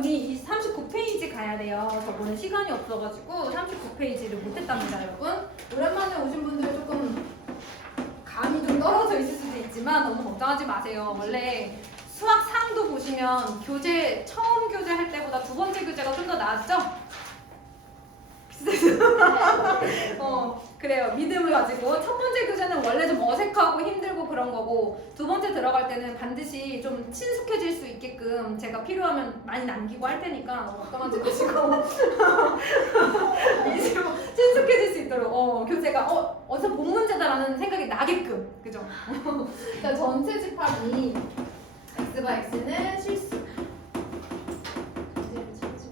우리 이 39페이지 가야 돼요. 저번에 시간이 없어가지고 39페이지를 못했답니다, 여러분. 오랜만에 오신 분들은 조금 감이 좀 떨어져 있을 수도 있지만 너무 걱정하지 마세요. 원래 수학 상도 보시면 교재 처음 교재할 때보다 두 번째 교재가 좀 더 나았죠? 그래요. 믿음을 가지고 첫 번째 교재는 원래 좀 어색하고 힘들고 그런 거고 두 번째 들어갈 때는 반드시 좀 친숙해질 수 있게끔 제가 필요하면 많이 남기고 할 테니까 너무 걱정하지 마시고 친숙해질 수 있도록 교재가 어디서 본 문제다라는 생각이 나게끔 그죠? 그러니까 전체 집합이 x가 x는 실수.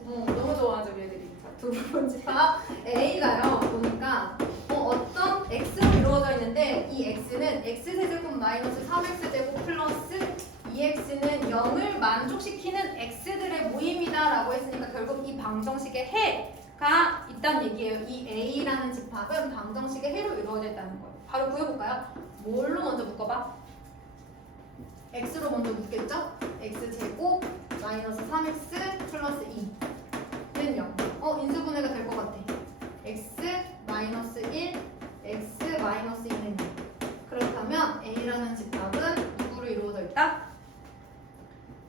너무 좋아하죠 우리 애들이. 두 번 집합 a가요 보니까 어떤 x로 이루어져 있는데 이 x는 x세제곱 마이너스 3x제곱 플러스 2x는 0을 만족시키는 x들의 모임이다 라고 했으니까 결국 이 방정식의 해가 있다는 얘기예요. 이 a라는 집합은 방정식의 해로 이루어져 있다는 거예요. 바로 구해볼까요? 뭘로 먼저 묶어봐? x로 먼저 묶겠죠? x제곱 마이너스 3x 플러스 2는 0. 인수분해가 될 것 같아. x 마이너스 1, x 마이너스 2는 0. 그렇다면 a라는 집합은 누구로 이루어져 있다?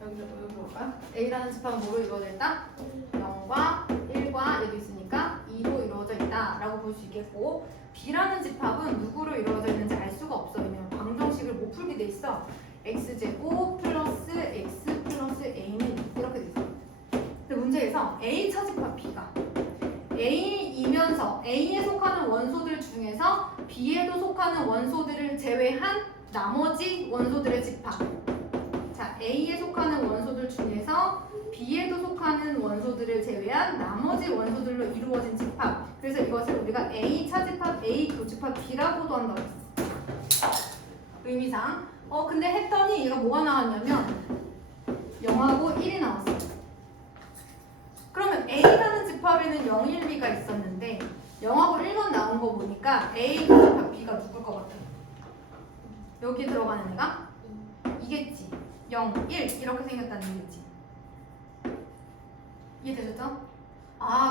여기 볼까요? a라는 집합은 뭐로 이루어져 있다? 0과 1과 여기 있으니까 2로 이루어져 있다 라고 볼 수 있겠고 b라는 집합은 누구로 이루어져 있는지 알 수가 없어. 왜냐면 방정식을 못 풀게 돼 있어. x제곱 플러스 x 플러스 a는 이렇게 돼 있어. 근데 문제에서 a 차집합 b가 a이면서 a에 속하는 원소들 중에서 b에도 속하는 원소들을 제외한 나머지 원소들의 집합. 자, a에 속하는 원소들 중에서 b에도 속하는 원소들을 제외한 나머지 원소들로 이루어진 집합. 그래서 이것을 우리가 a 차집합, a 교집합 b라고도 한다고 했어. 의미상. 근데 했더니 얘가 뭐가 나왔냐면 0하고 1이 나왔어. 그러면 A라는 집합에는 0, 1, B가 있었는데 0하고 1만 나온 거 보니까 A 교집합 B가 누굴 것 같아? 여기 들어가는 애가? 이겠지. 0, 1 이렇게 생겼다는 얘기지. 이해되셨죠?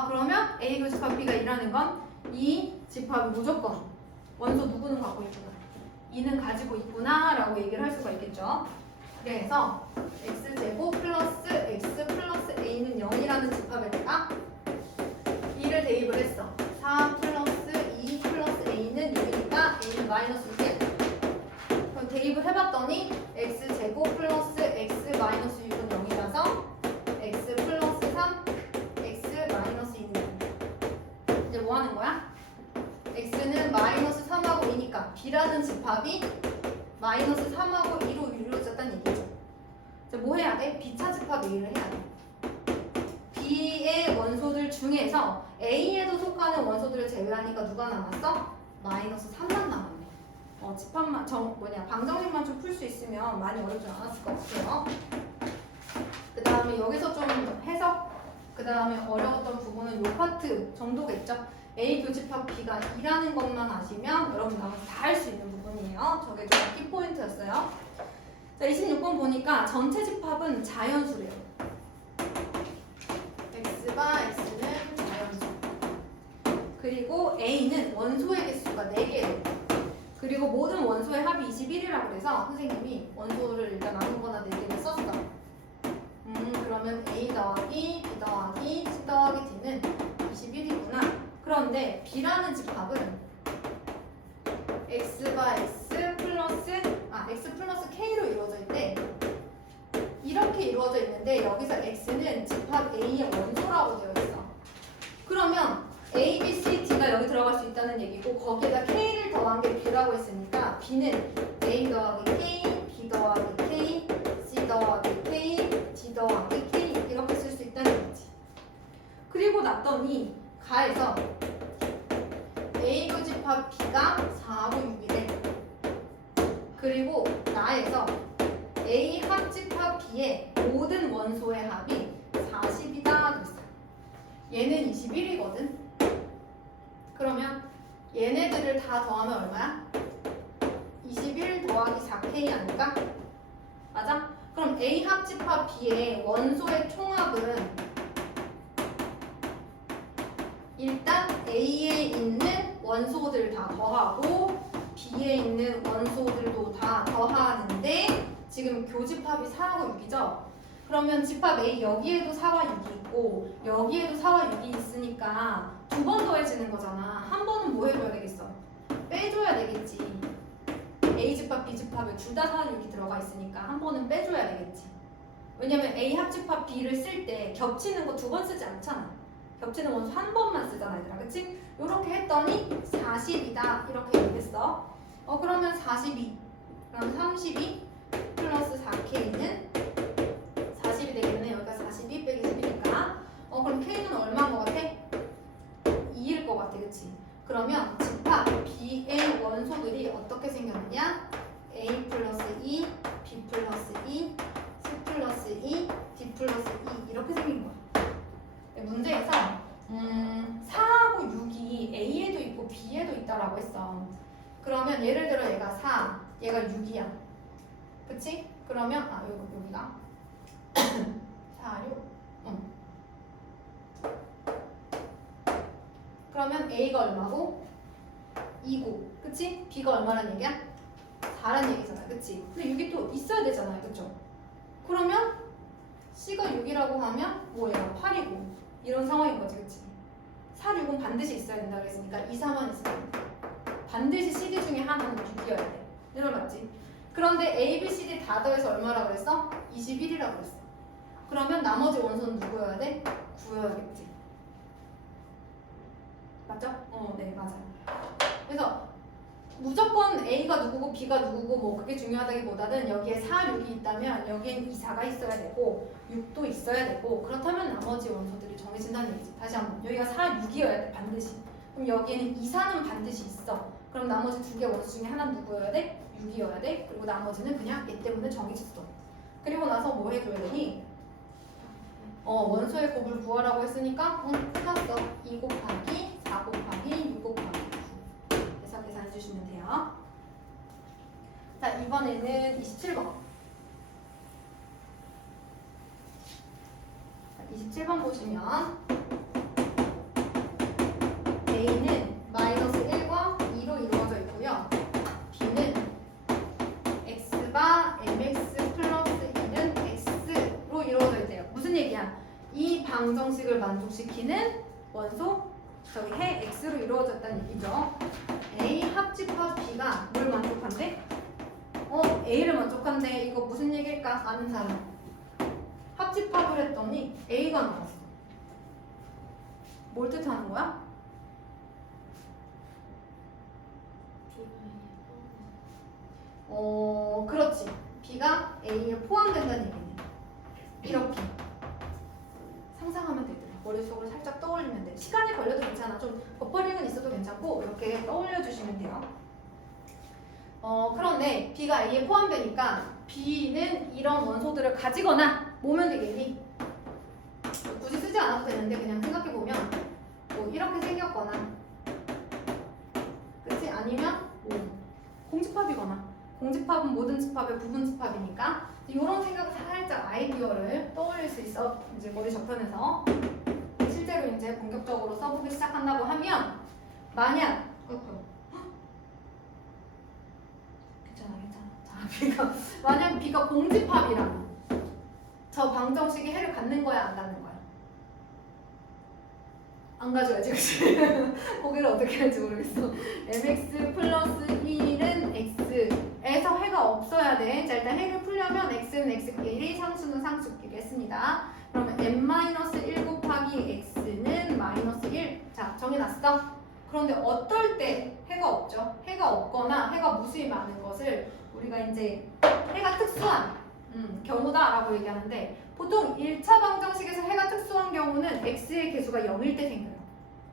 그러면 A 교집합 B가 이라는 건 이 집합이 무조건 원소 누구는 갖고 있구나. 2는 가지고 있구나 라고 얘기를 할 수가 있겠죠. 그래서 x제곱 플러스 x 플러스 a는 0이라는 집합에다가 2를 대입을 했어. 4 플러스 2 플러스 a는 6이니까 a는 마이너스 6이야. 그럼 대입을 해봤더니 x제곱 플러스 x 마이너스 6은 0이라서 x 플러스 3 x 마이너스 2는 이제 뭐 하는 거야? x는 마이너스 3하고 2니까 b라는 집합이 마이너스 3하고 2로 이루어졌다는 얘기죠. 이제 뭐 해야 돼? b차 집합 a를 해야 돼. b의 원소들 중에서 a에도 속하는 원소들을 제외하니까 누가 남았어? 마이너스 3만 남았네. 집합만 방정식만 좀 풀 수 있으면 많이 어렵지 않았을 것 같아요. 그 다음에 여기서 좀 해석, 그 다음에 어려웠던 부분은 요 파트 정도겠죠. A 교집합 B가 2라는 것만 아시면 여러분 나머지 다 할 수 있는 부분이에요. 저게 좀 키포인트였어요. 자, 26번 보니까 전체 집합은 자연수래요. x가 x는 자연수. 그리고 A는 원소의 개수가 4개래요. 그리고 모든 원소의 합이 21이라고 그래서 선생님이 원소를 일단 나눈 거나 4개를 썼어. 그러면 A 더하기 B 더하기 C 더하기 D는 21이구나. 그런데 B라는 집합은 X가 X 플러스 K로 이루어져 있대. 이렇게 이루어져 있는데 여기서 X는 집합 A의 원소라고 되어 있어. 그러면 A, B, C, D가 여기 들어갈 수 있다는 얘기고 거기에다 K를 더한 게 B라고 했으니까 B는 A 더하기 K, B 더하기 K, C 더하기 K, D 더하기 K 이렇게 쓸 수 있다는 얘기지. 그리고 났더니 가에서 A 교집합 B가 4하고 6이래. 그리고 나에서 A 합집합 B의 모든 원소의 합이 40이다 그랬어. 얘는 21이거든. 그러면 얘네들을 다 더하면 얼마야? 21 더하기 4K 아닐까? 맞아? 그럼 A 합집합 B의 원소의 총합은 A에 있는 원소들 다 더하고 B에 있는 원소들도 다 더하는데 지금 교집합이 4하고 6이죠? 그러면 집합 A 여기에도 4와 6이 있고 여기에도 4와 6이 있으니까 두 번 더해지는 거잖아. 한 번은 뭐 해줘야 되겠어? 빼줘야 되겠지. A 집합, B 집합에 둘 다 4와 6이 들어가 있으니까 한 번은 빼줘야 되겠지. 왜냐면 A 합집합 B를 쓸 때 겹치는 거 두 번 쓰지 않잖아. 겹치는 원소 한 번만 쓰잖아, 얘들아. 그치? 이렇게 했더니 40이다. 이렇게 얘기했어. 그러면 42. 그럼 32 플러스 4K는 40이 되겠네. 여기가 42 빼기 10이니까. 그럼 K는 얼마인 것 같아? 2일 것 같아. 그치? 그러면 집합 B의 원소들이 어떻게 생겼느냐? A 플러스 2, B 플러스 2, C 플러스 2, D 플러스 2 이렇게 생긴 거야. 문제에서 4하고 6이 A에도 있고 B에도 있다라고 했어. 그러면 예를 들어 얘가 4, 얘가 6이야. 그치? 그러면 여기가 4, 6 그러면 A가 얼마고? 2고 그치? B가 얼마란 얘기야? 4란 얘기잖아. 그치? 근데 6이 또 있어야 되잖아요. 그쵸? 그러면 C가 6이라고 하면 뭐예요? 8이고 이런 상황인 거지. 그치? 4, 6은 반드시 있어야 된다 그랬으니까 2, 4만 있어야 된다. 반드시 CD 중에 하나는 6이어야 돼. 이걸 맞지? 그런데 A, B, C, D 다 더해서 얼마라 그랬어? 21이라고 그랬어. 그러면 나머지 원소는 누구여야 돼? 9여야겠지. 맞죠? 네, 맞아요. 그래서 무조건 A가 누구고 B가 누구고 뭐 그게 중요하다기보다는 여기에 4, 6이 있다면 여기엔 2, 4가 있어야 되고 6도 있어야 되고 그렇다면 나머지 원소들이 정해진다는 얘기지. 다시 한번 여기가 4, 6이어야 돼 반드시. 그럼 여기에는 2, 4는 반드시 있어. 그럼 나머지 두 개 원소 중에 하나는 누구여야 돼? 6이어야 돼. 그리고 나머지는 그냥 얘 때문에 정해졌어. 그리고 나서 뭐 해줘야 되니? 원소의 곱을 구하라고 했으니까 풀었어. 2 곱하기 4 곱하기 6 곱하기 9 해서 계산해 주시면 돼요. 자, 이번에는 27번. 27번 보시면 A는 마이너스 1과 2로 이루어져 있고요. B는 X바 MX 플러스 2는 X로 이루어져 있대요. 무슨 얘기야? 이 방정식을 만족시키는 원소 저기 해 X로 이루어졌다는 얘기죠. A 합집합 B가 뭘 만족한대? A를 만족한대. 이거 무슨 얘기일까? 아는 사람. 합집합을 했더니 A가 나왔어. 뭘 뜻하는 거야? 그렇지. B가 A에 포함된다는 얘기네. 이렇게 상상하면 되더라. 머릿속으로 살짝 떠올리면 돼. 시간이 걸려도 괜찮아. 좀 버퍼링은 있어도 괜찮고 이렇게 떠올려 주시면 돼요. 그런데 B가 A에 포함되니까 B는 이런 원소들을 가지거나 모으면 되겠니? 굳이 쓰지 않아도 되는데 그냥 생각해보면 뭐 이렇게 생겼거나 그치? 아니면 뭐 공집합이거나 공집합은 모든 집합의 부분 집합이니까 이런 생각 살짝 아이디어를 떠올릴 수 있어. 이제 머리 저편에서 실제로 이제 본격적으로 써보기 시작한다고 하면 만약 괜찮아. 만약 B가 공집합이라면 저 방정식이 해를 갖는 거야 안 갖는 거야? 안 가져야지 그치? 거기를 어떻게 할지 모르겠어. mx 플러스 1은 x에서 해가 없어야 돼. 자 일단 해를 풀려면 x는 x끼리 상수는 상수끼리 했습니다. 그러면 n-1 곱하기 x는 마이너스 1. 자 정해놨어? 그런데 어떨 때 해가 없죠? 해가 없거나 해가 무수히 많은 것을 우리가 이제 해가 특수한 경우다라고 얘기하는데 보통 1차 방정식에서 해가 특수한 경우는 x의 개수가 0일 때 생겨요.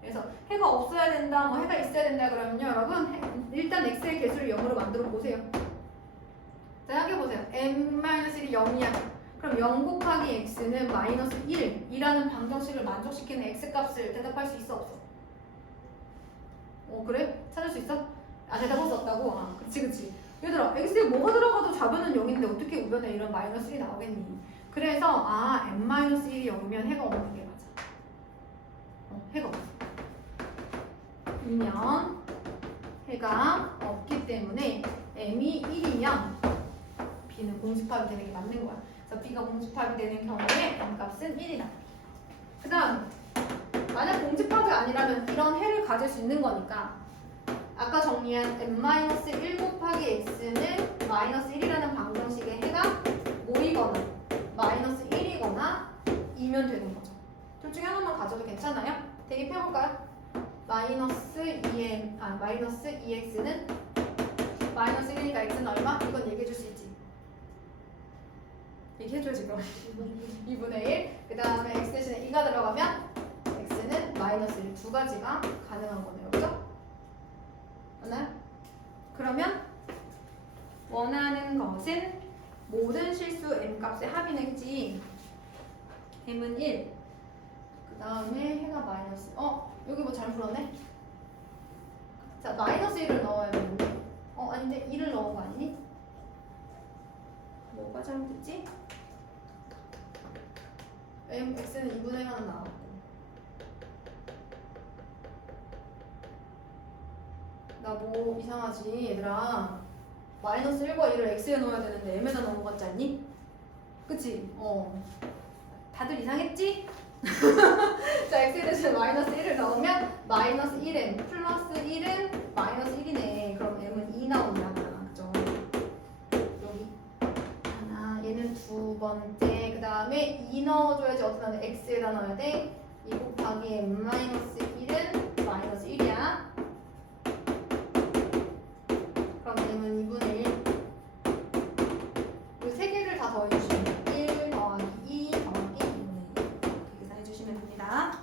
그래서 해가 없어야 된다, 뭐 해가 있어야 된다 그러면요, 여러분 일단 x의 개수를 0으로 만들어 보세요. 자, 여기 보세요. n-1이 0이야. 그럼 0 곱하기 x는 마이너스 1이라는 방정식을 만족시키는 x 값을 대답할 수 있어 없어? 그래? 찾을 수 있어? 대답할 수 없다고? 그치. 얘들아, x에 뭐가 들어가도 좌변은 0인데 어떻게 우변에 이런 마이너스 1이 나오겠니? 그래서 n-1이 0이면 해가 없는 게 맞아. 해가 없어. 이면 해가 없기 때문에 m이 1이면 b는 공집합이 되는 게 맞는 거야. 그래서 b가 공집합이 되는 경우에 m 값은 1이다. 그 다음 만약 공집합이 아니라면 이런 해를 가질 수 있는 거니까 아까 정리한 n-1 곱하기 x는 마이너스 1이라는 방정식의 해가 모이거나 마이너스 1이거나 이면 되는 거죠. 둘 중에 하나만 가져도 괜찮아요? 대입해볼까요? 마이너스 2x는 마이너스 1이니까 x는 얼마? 이건 얘기해 줄 수 있지. 얘기해줘야지 그럼. 2분의 1. 그 다음에 x 대신에 2가 들어가면 x는 마이너스 1. 두 가지가 가능한 거네요. 그죠? 맞나요? 그러면 원하는 것은 모든 실수 m 값의 합이겠지. m은 1. 그 다음에 해가 마이너스. 여기 뭐 잘못 풀었네? 자, 마이너스 1을 넣어야 되는데. 아닌데 1을 넣은 거 아니니? 뭐가 잘못됐지? x는 2분의 1 하나 나왔고. 나 뭐 이상하지 얘들아. 마이너스 1과 1을 x에 넣어야 되는데 m에다 넣은 거 같지 않니? 그치? 다들 이상했지? 자, x 대신에 마이너스 1을 넣으면 마이너스 1m 플러스 1은 마이너스 1이네. 그럼 m은 2 나온다나. 그죠? 여기 하나, 얘는 두 번째. 그 다음에 2 넣어줘야지. 어디다 넣어? x에다 넣어야 돼. 2 곱하기 m 마이너스 1은 마이너스 1이야. 그럼 m은 2분의 1. 이 세 개를 다 더해주시면 1 더하기 2 더하기 2분의 1 이렇게 계산해주시면 됩니다.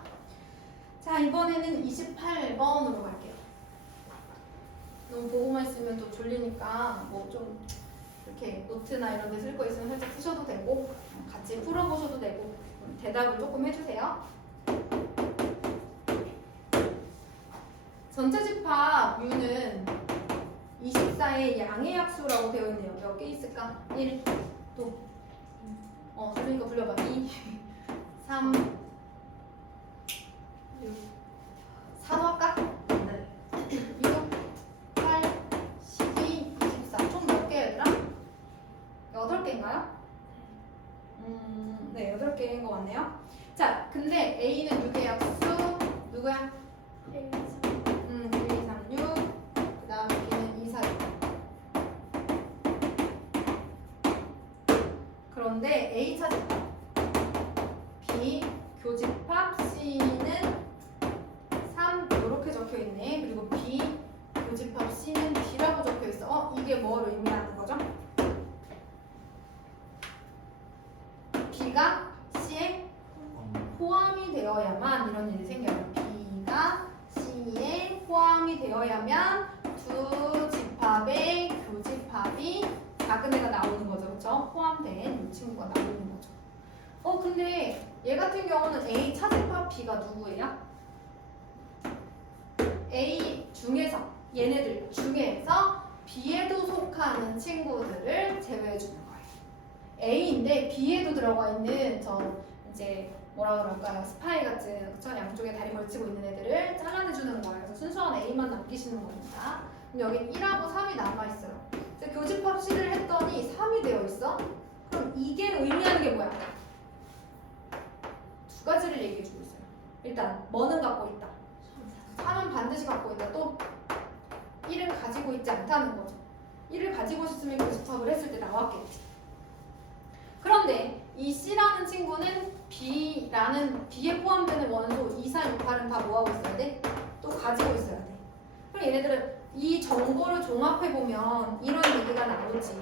자, 이번에는 28번으로 갈게요. 너무 보고만 있으면 또 졸리니까 뭐 좀 이렇게 노트나 이런 데 쓸 거 있으면 살짝 쓰셔도 되고 같이 풀어보셔도 되고 대답을 조금 해주세요. 전체 집합 U는 24의 양의 약수라고 되어 있네요. 몇 개 있을까? 1, 또 그러니까 불려봐. 2, 3, 6, 4 할까? 네. 6, 8, 12, 24. 총 몇 개야 얘들아? 8개인가요? 네, 8개인 것 같네요. 자, 근데 A는 6의 약수 누구야? 1, 2, 3, 6. 그 다음에 B는 2, 4, 6. 그런데 A 차집합 B 교집합 C는 3 이렇게 적혀 있네. 그리고 B 교집합 C는 B라고 적혀 있어. 이게 뭘 의미하는 거죠? B가 C에 포함이 되어야만 이런 일이 생겨요. B가 C에 포함이 되어야면 두 집합의 교집합이 작은 애가 나오는 거죠. 그렇죠? 포함된 이 친구가 나오는 거죠. 근데 얘 같은 경우는 A 차집합 B가 누구예요? A 중에서 얘네들 중에서 B에도 속하는 친구들을 제외해 주는 거예요. A인데 B에도 들어가 있는 이제 뭐라 그럴까요? 스파이 같은 그쵸? 양쪽에 다리 걸치고 있는 애들을 잘라내 주는 거예요. 그래서 순수한 A만 남기시는 겁니다. 그럼 여기 1하고 3이 남아 있어요. 교집합 C를 했더니 3이 되어 있어? 그럼 이게 의미하는 게 뭐야? 두 가지를 얘기해 주고 있어요. 일단 뭐는 갖고 있다. 3은 반드시 갖고 있다. 또 1은 가지고 있지 않다는 거죠. 1을 가지고 있으면 교집합을 했을 때 나왔겠지. 그런데 이 C라는 친구는 B에 포함되는 원소 2, 4, 6, 8은 다 뭐하고 있어야 돼? 또 가지고 있어야 돼. 그럼 얘네들은 이 정보를 종합해보면 이런 얘기가 나오지.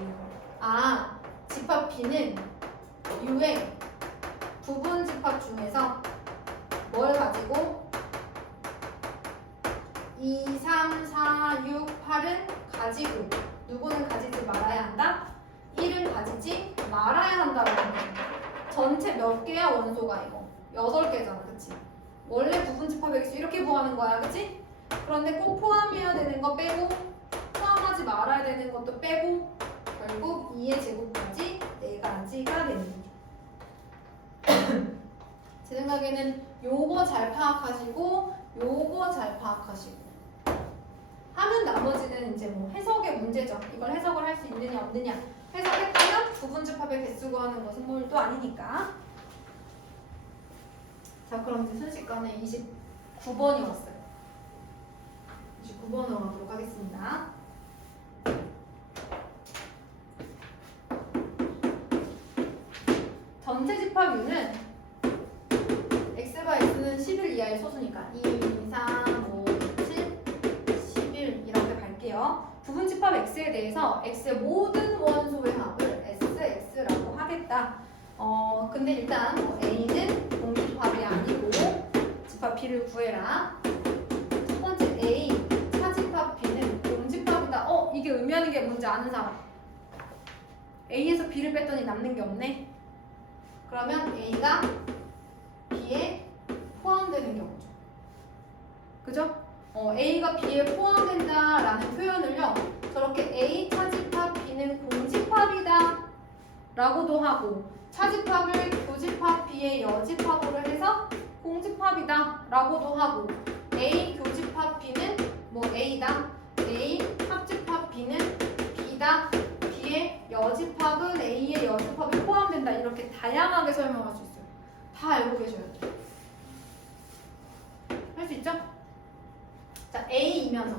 집합 B는 U의 부분 집합 중에서 뭘 가지고 2, 3, 4, 6, 8은 가지고 누구는 가지지 말아야 한다? 1은 가지지 말아야 한다고 하는 거예요. 전체 몇 개야 원소가 이거? 8개잖아. 그치? 원래 부분 집합의 개수 이렇게 구하는 거야. 그치? 그런데 꼭 포함해야 되는 거 빼고 포함하지 말아야 되는 것도 빼고 결국 2의 제곱까지 4가지가 되는 거죠. 제 생각에는 요거 잘 파악하시고 요거 잘 파악하시고 하면 나머지는 이제 뭐 해석의 문제죠. 이걸 해석을 할 수 있느냐 없느냐. 해석했다면 부분집합의 개수 구하는 것은 뭘 또 아니니까. 자, 그럼 이제 순식간에 29번이 왔어요. 29번으로 가도록 하겠습니다. 전체 집합유는 x가 x는 11 이하의 소수니까 2, 3, 5, 7, 11 이렇게 갈게요. 부분 집합 x에 대해서 x의 모든 원소의 합을 sx라고 하겠다. 근데 일단 a는 공집합이 아니고 집합 b를 구해라. 첫 번째 a 차집합 b는 공집합이다. 이게 의미하는 게 뭔지 아는 사람? a에서 b를 뺐더니 남는 게 없네. 그러면 a가 b에 포함되는 경우죠. 그죠? a가 b에 포함된다라는 표현을요. 저렇게 a 차집합 b는 공집합이다 라고도 하고 차집합을 교집합 b의 여집합으로 해서 공집합이다 라고도 하고 a 교집합 b는 뭐 a다, a 합집합 b는 b다, b의 여집합은 a의 여집합에 포함된다 이렇게 다양하게 설명할 수 있어요. 다 알고 계셔야 돼요. 할 수 있죠? 자, A이면서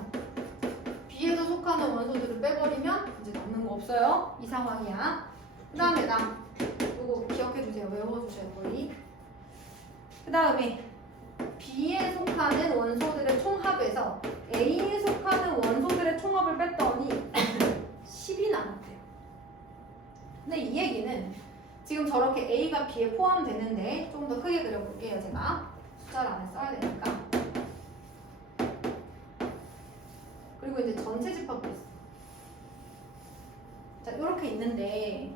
B에도 속하는 원소들을 빼버리면 이제 남는 거 없어요. 이 상황이야. 그 다음에 이거 기억해주세요. 외워주셔야 거의. 그 다음에 B에 속하는 원소들의 총합에서 A에 속하는 원소들의 총합을 뺐더니 10이 남았대요. 근데 이 얘기는 지금 저렇게 A가 B에 포함되는데 조금 더 크게 그려볼게요. 제가 숫자를 안에 써야 되니까. 그리고 이제 전체 집합도 있어. 자, 이렇게 있는데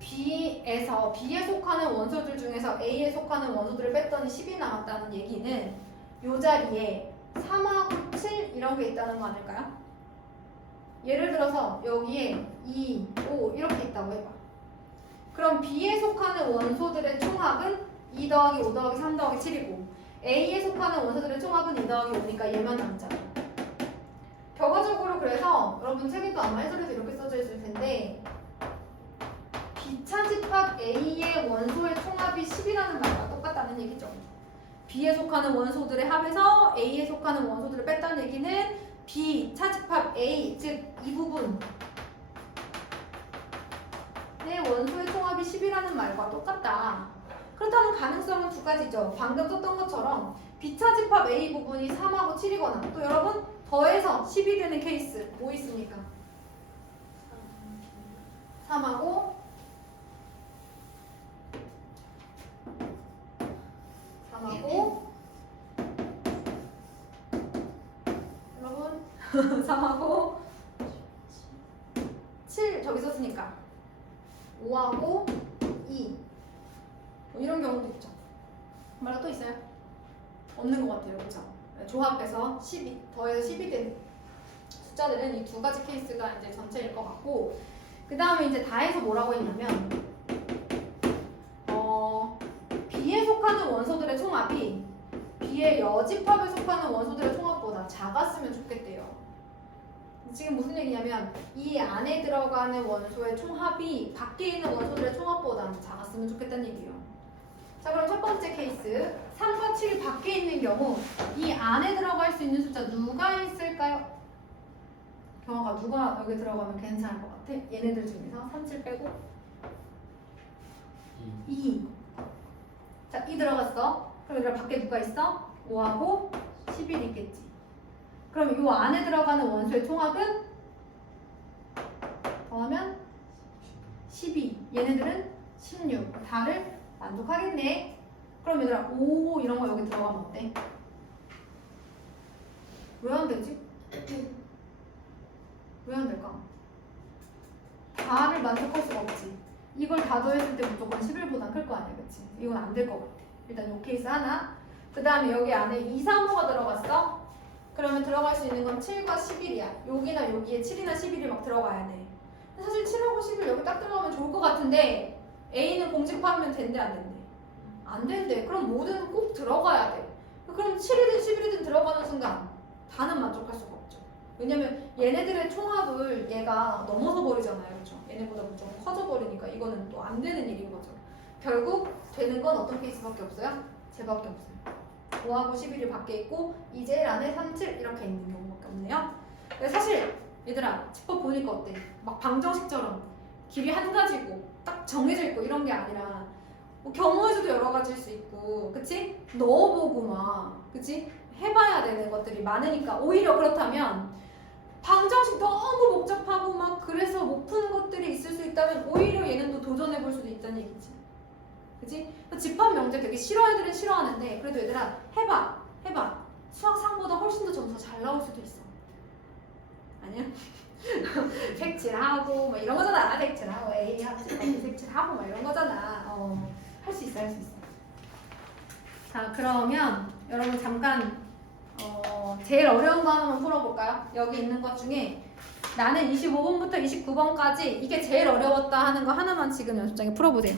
B에 속하는 원소들 중에서 A에 속하는 원소들을 뺐더니 10이 남았다는 얘기는 이 자리에 3하고 7 이런 게 있다는 거 아닐까요? 예를 들어서 여기에 2, 5 이렇게 있다고 해봐. 그럼 B에 속하는 원소들의 총합은 2 더하기 5 더하기 3 더하기 7이고 A에 속하는 원소들의 총합은 2 더하기 5니까 얘만 남잖아. 결과적으로 그래서 여러분 책에도 아마 해설에서 이렇게 써져 있을 텐데 B차집합 A의 원소의 총합이 10이라는 말과 똑같다는 얘기죠. B에 속하는 원소들의 합에서 A에 속하는 원소들을 뺐다는 얘기는 B차집합 A, 즉 이 부분 내 원소의 총합이 10이라는 말과 똑같다. 그렇다면 가능성은 두 가지죠. 방금 썼던 것처럼 B차집합 A 부분이 3하고 7이거나 또 여러분 더해서 10이 되는 케이스 뭐 있습니까? 3하고 여러분 3하고 7 저기 썼으니까 5하고 2 뭐 이런 경우도 있죠. 말가 또 있어요? 없는 것 같아요. 그렇죠? 조합해서 12 더해서 10이 된 숫자들은 이 두 가지 케이스가 이제 전체일 것 같고 그 다음에 이제 다해서 뭐라고 했냐면 B에 속하는 원소들의 총합이 B의 여집합에 속하는 원소들의 총합보다 작았으면 좋겠대요. 지금 무슨 얘기냐면 이 안에 들어가는 원소의 총합이 밖에 있는 원소들의 총합보다 작았으면 좋겠다는 얘기예요. 자, 그럼 첫 번째 케이스 3과 7이 밖에 있는 경우 이 안에 들어갈 수 있는 숫자 누가 있을까요? 경화가 누가 여기 들어가면 괜찮을 것 같아? 얘네들 중에서 3, 7 빼고 2. 자, 2 들어갔어. 그럼 얘들아 밖에 누가 있어? 5하고 11 있겠지. 그럼 이 안에 들어가는 원소의 총합은 더하면 12. 얘네들은 16. 다를 만족하겠네. 그럼 얘들아 5 이런 거 여기 들어가면 어때? 왜 안 되지? 왜 안 될까? 다를 만족할 수가 없지. 이걸 다 더했을 때 무조건 11보다 클 거 아니야, 그치? 이건 안 될 것 같아. 일단 이 케이스 하나. 그 다음에 여기 안에 2, 3, 5가 들어갔어? 그러면 들어갈 수 있는 건 7과 11이야. 여기나 여기에 7이나 11이 막 들어가야 돼. 근데 사실 7하고 11 여기 딱 들어가면 좋을 것 같은데 A는 공집합이면 된대 안 된대? 안 된대. 그럼 모든 꼭 들어가야 돼. 그럼 7이든 11이든 들어가는 순간 다는 만족할 수가 없죠. 왜냐면 얘네들의 총합을 얘가 넘어서 버리잖아요. 그렇죠? 얘네보다 무조건 커져 버리니까 이거는 또 안 되는 일인 거죠. 결국 되는 건 어떤 케이스밖에 없어요? 쟤밖에 없어요. 5하고 11이 밖에 있고 2제일 안에 3, 7 이렇게 있는 경우밖에 없네요. 사실 얘들아 집법 보니까 어때? 막 방정식처럼 길이 한 가지고 딱 정해져 있고 이런 게 아니라 뭐 경우의 수도 여러 가지일 수 있고 그치? 넣어보고 막 그치? 해봐야 되는 것들이 많으니까 오히려 그렇다면 방정식 너무 복잡하고 막 그래서 못 푸는 것들이 있을 수 있다면 오히려 얘는 또 도전해볼 수도 있다는 얘기지. 그치? 집합 명제 되게 싫어 애들은 싫어하는데 그래도 얘들아 해봐. 수학상보다 훨씬 더 점수가 잘 나올 수도 있어. 아니야? 색칠하고 뭐 이런 거잖아. 색칠하고 A 합치고 색칠하고 막 이런 거잖아. 할 수 있어. 자 그러면 여러분 잠깐 제일 어려운 거 하나만 풀어볼까요? 여기 있는 것 중에 나는 25번부터 29번까지 이게 제일 어려웠다 하는 거 하나만 지금 연습장에 풀어보세요.